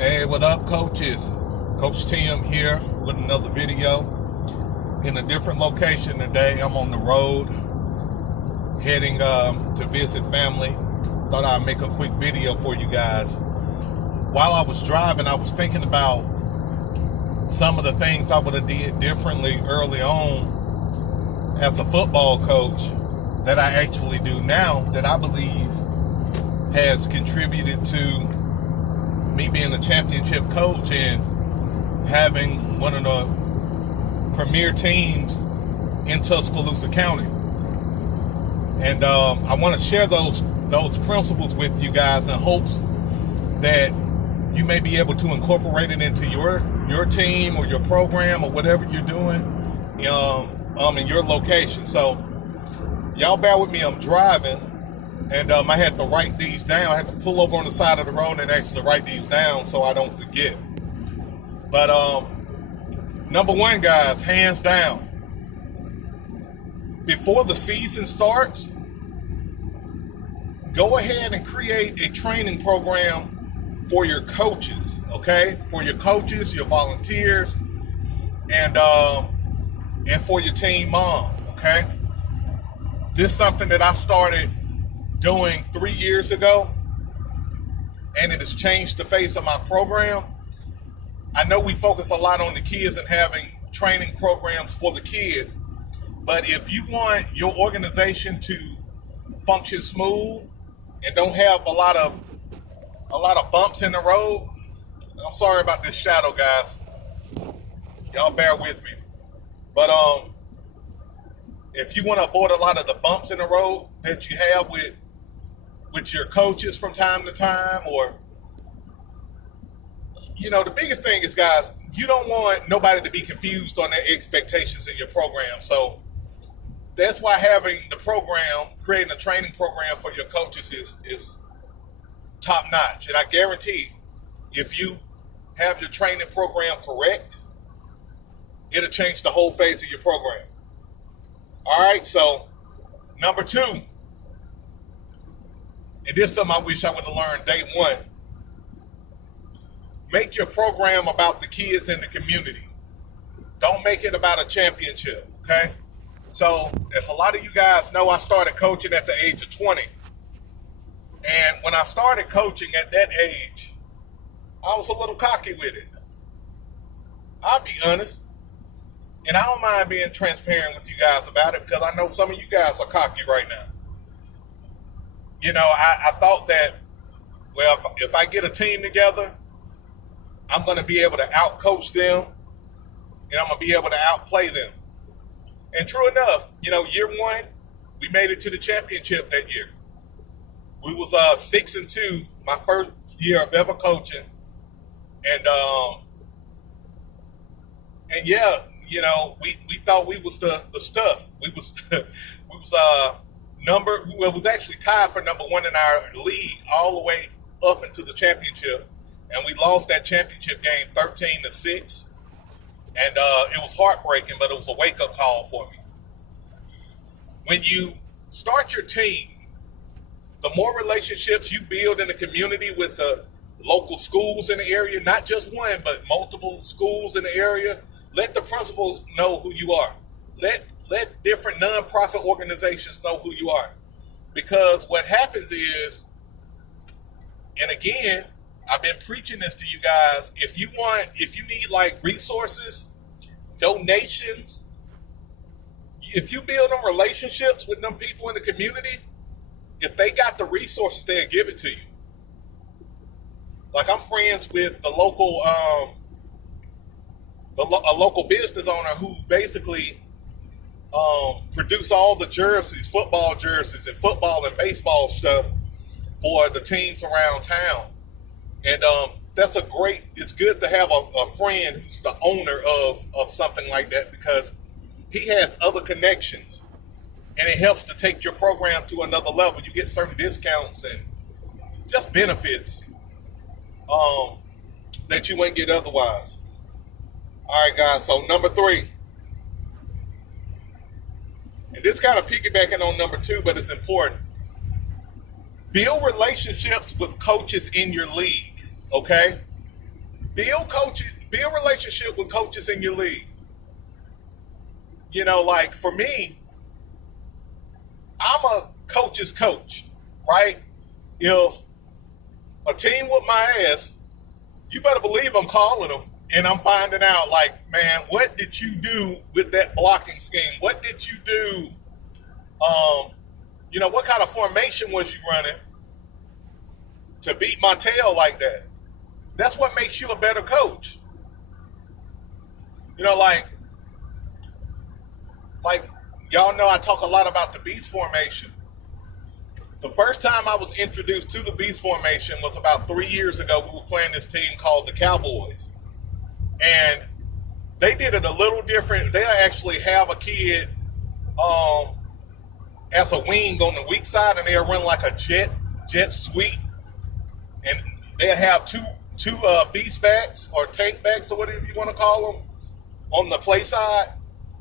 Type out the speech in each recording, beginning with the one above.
Hey, what up, coaches? Coach Tim here with another video in a different location today. I'm on the road heading to visit family. Thought I'd make a quick video for you guys. While I was driving, I was thinking about some of the things I would have did differently early on as a football coach that I actually do now, that I believe has contributed to me being a championship coach and having one of the premier teams in Tuscaloosa County. And I want to share those principles with you guys in hopes that you may be able to incorporate it into your team or your program or whatever you're doing in your location. So y'all bear with me, I'm driving. And I had to write these down. I had to pull over on the side of the road and actually write these down so I don't forget. But number one, guys, hands down, before the season starts, go ahead and create a training program for your coaches, okay? For your coaches, your volunteers, and for your team mom, okay? This is something that I started doing 3 years ago, and it has changed the face of my program. I know we focus a lot on the kids and having training programs for the kids, but if you want your organization to function smooth and don't have a lot of bumps in the road, I'm sorry about this shadow, guys. Y'all bear with me. But if you want to avoid a lot of the bumps in the road that you have with your coaches from time to time, or, the biggest thing is, guys, you don't want nobody to be confused on their expectations in your program. So that's why having the program, creating a training program for your coaches is top notch. And I guarantee if you have your training program correct, it'll change the whole phase of your program. All right, so number two, and this is something I wish I would have learned day one. Make your program about the kids in the community. Don't make it about a championship, okay? So, as a lot of you guys know, I started coaching at the age of 20. And when I started coaching at that age, I was a little cocky with it. I'll be honest. And I don't mind being transparent with you guys about it, because I know some of you guys are cocky right now. I thought that, well, if I get a team together, I'm going to be able to outcoach them, and I'm going to be able to outplay them. And true enough, year one, we made it to the championship that year. We was 6-2, my first year of ever coaching, and yeah, we thought we was the stuff. We was it was actually tied for number one in our league all the way up into the championship, and we lost that championship game 13-6, and it was heartbreaking, but it was a wake-up call for me. When you start your team, the more relationships you build in the community with the local schools in the area, not just one, but multiple schools in the area, let the principals know who you are. Let different nonprofit organizations know who you are. Because what happens is, and again, I've been preaching this to you guys, if you need like resources, donations, if you build them relationships with them people in the community, if they got the resources, they'll give it to you. Like, I'm friends with the local, a local business owner who basically produce all the jerseys, football jerseys and football and baseball stuff for the teams around town. And it's good to have a friend who's the owner of something like that, because he has other connections, and it helps to take your program to another level. You get certain discounts and just benefits that you wouldn't get otherwise. All right, guys, so number three, and this kind of piggybacking on number two, but it's important. Build relationships with coaches in your league, okay? build relationship with coaches in your league. Like for me, I'm a coach's coach, right? If a team whoop my ass, you better believe I'm calling them and I'm finding out, like, man, what did you do with that blocking scheme? What did you do? What kind of formation was you running to beat my tail like that? That's what makes you a better coach. Like y'all know I talk a lot about the beast formation. The first time I was introduced to the beast formation was about 3 years ago. We were playing this team called the Cowboys. And they did it a little different. They actually have a kid as a wing on the weak side, and they'll run like a jet sweep. And they'll have two beast backs or tank backs or whatever you want to call them on the play side.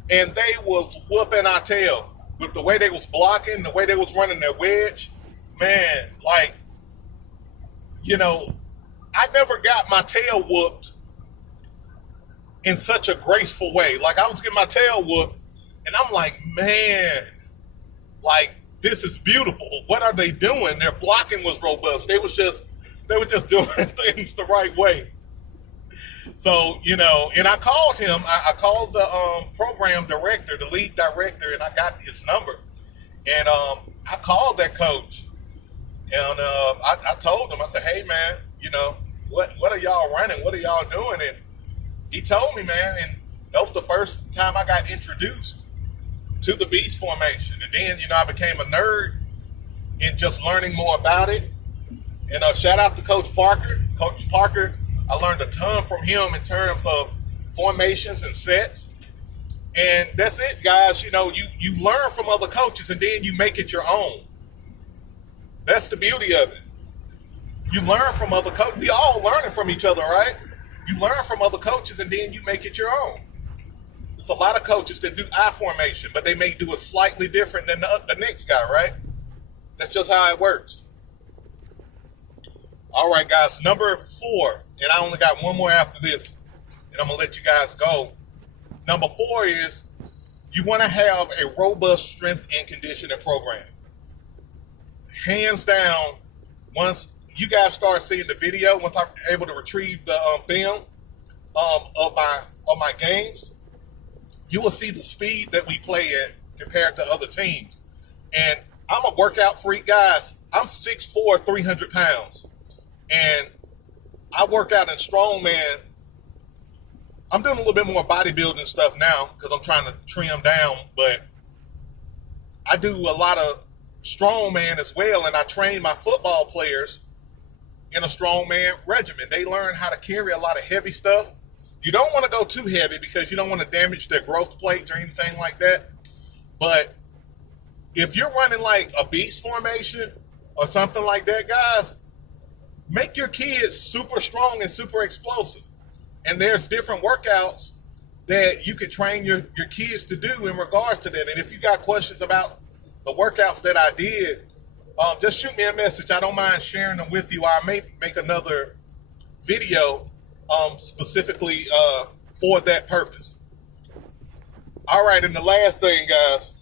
And they was whooping our tail with the way they was blocking, the way they was running their wedge. Man, like, I never got my tail whooped in such a graceful way. Like, I was getting my tail whooped, and I'm like, man, like, this is beautiful. What are they doing? Their blocking was robust. They were just doing things the right way. So, and I called him. I called the program director, the lead director, and I got his number. And I called that coach, and I told him, I said, hey, man, what are y'all running? What are y'all doing? And he told me, man, and that was the first time I got introduced to the beast formation. And then, I became a nerd in just learning more about it. And shout out to Coach Parker. Coach Parker, I learned a ton from him in terms of formations and sets. And that's it, guys. You learn from other coaches and then you make it your own. That's the beauty of it. You learn from other coaches. We all learning from each other, right? You learn from other coaches and then you make it your own. There's a lot of coaches that do I formation, but they may do it slightly different than the next guy, right? That's just how it works. All right, guys, number 4, and I only got one more after this, and I'm going to let you guys go. Number 4 is you want to have a robust strength and conditioning program. Hands down, once you guys start seeing the video, once I'm able to retrieve the film of my games, you will see the speed that we play at compared to other teams. And I'm a workout freak, guys. I'm 6'4", 300 pounds. And I work out in strongman. I'm doing a little bit more bodybuilding stuff now because I'm trying to trim down, but I do a lot of strongman as well, and I train my football players in a strongman regimen. They learn how to carry a lot of heavy stuff. You don't want to go too heavy because you don't want to damage their growth plates or anything like that. But if you're running like a beast formation or something like that, guys, make your kids super strong and super explosive. And there's different workouts that you can train your kids to do in regards to that. And if you got questions about the workouts that I did, just shoot me a message. I don't mind sharing them with you. I may make another video specifically for that purpose. All right, and the last thing, guys,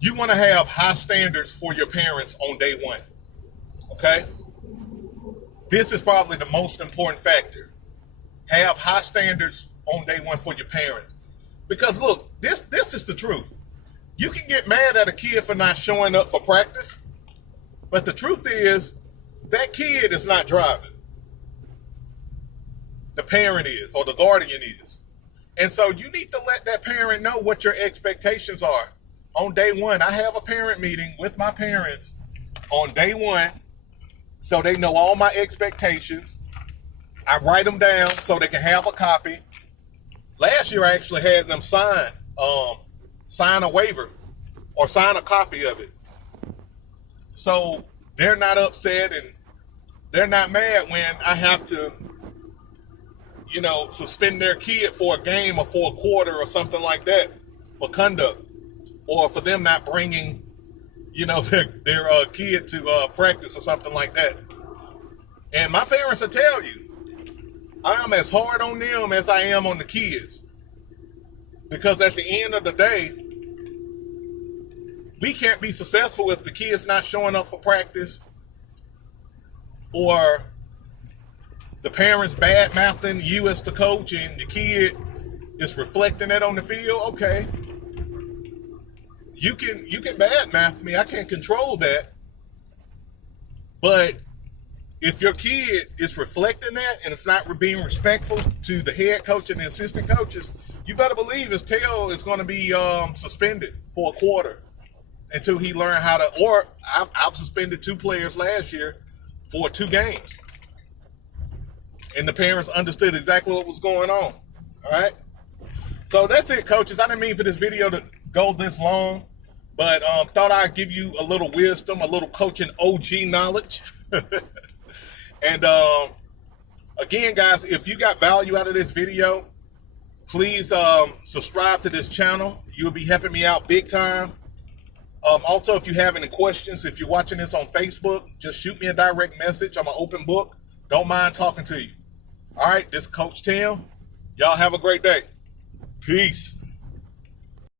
you want to have high standards for your parents on day one. Okay? This is probably the most important factor. Have high standards on day one for your parents. Because look, this is the truth. You can get mad at a kid for not showing up for practice, but the truth is that kid is not driving. The parent is, or the guardian is. And so you need to let that parent know what your expectations are. On day one, I have a parent meeting with my parents on day one, so they know all my expectations. I write them down so they can have a copy. Last year, I actually had them sign a waiver or sign a copy of it. So they're not upset and they're not mad when I have to, suspend their kid for a game or for a quarter or something like that for conduct, or for them not bringing, their kid to practice or something like that. And my parents will tell you, I'm as hard on them as I am on the kids. Because at the end of the day, we can't be successful if the kid's not showing up for practice, or the parents bad mouthing you as the coach and the kid is reflecting that on the field. Okay, you can bad mouth me. I can't control that. But if your kid is reflecting that and it's not being respectful to the head coach and the assistant coaches, you better believe his tail is going to be suspended for a quarter until he learn how to. Or I've suspended 2 players last year for 2 games, and the parents understood exactly what was going on. All right. So that's it, coaches. I didn't mean for this video to go this long, but thought I'd give you a little wisdom, a little coaching OG knowledge. And again, guys, if you got value out of this video, please subscribe to this channel. You'll be helping me out big time. Also, if you have any questions, if you're watching this on Facebook, just shoot me a direct message. I'm an open book. Don't mind talking to you. All right, this is Coach Tim. Y'all have a great day. Peace.